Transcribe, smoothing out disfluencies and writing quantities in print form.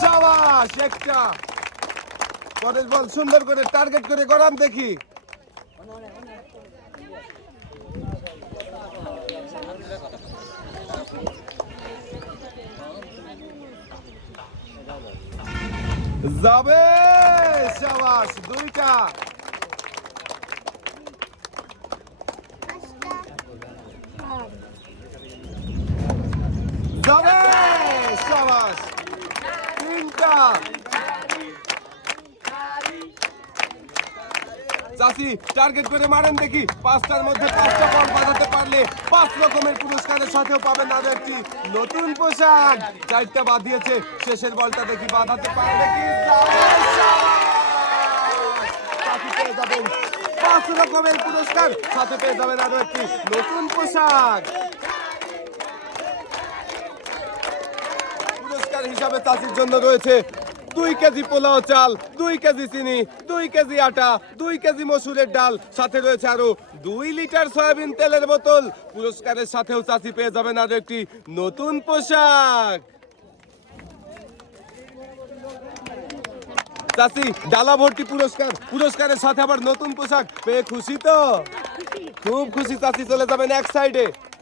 শাবাশ একটা পরেশ বল সুন্দর করে টার্গেট করে করান দেখি। যাবে শাবাশ দুইটা যাবে শাবাশ তিনটা চাচি টার্গেট করে মারেন দেখি। পাঁচটার মধ্যে পাঁচটা বল বাজাতে পারলে 5 রকমের পুরস্কারের সাথেও পাবেন আরো একটি নতুন পোশাক। চারটা বাঁধিয়েছে, শেষের বলটা দেখি বাঁধাতে পারবে কি। চাচি পেয়ে যাবেন 5 রকমের পুরস্কার, সাথে পেয়ে যাবেন আরো একটি নতুন পোশাক। পুরস্কার হিসাবে চাচির জন্য রয়েছে 2 কেজি পোলাও চাল, 2 কেজি চিনি, 2 কেজি আটা, 2 কেজি মসুরের ডাল, সাথে রয়েছে আরো 2 লিটার সয়াবিন তেলের বোতল। পুরস্কারের সাথেও চাচি পেয়ে যাবেন আরো একটি নতুন পোশাক। চাচি ডালা ভর্তি পুরস্কার, পুরস্কারের সাথে আবার নতুন পোশাক পেয়ে খুশি তো? খুব খুশি চাচি। চলে যাবেন এক সাইডে।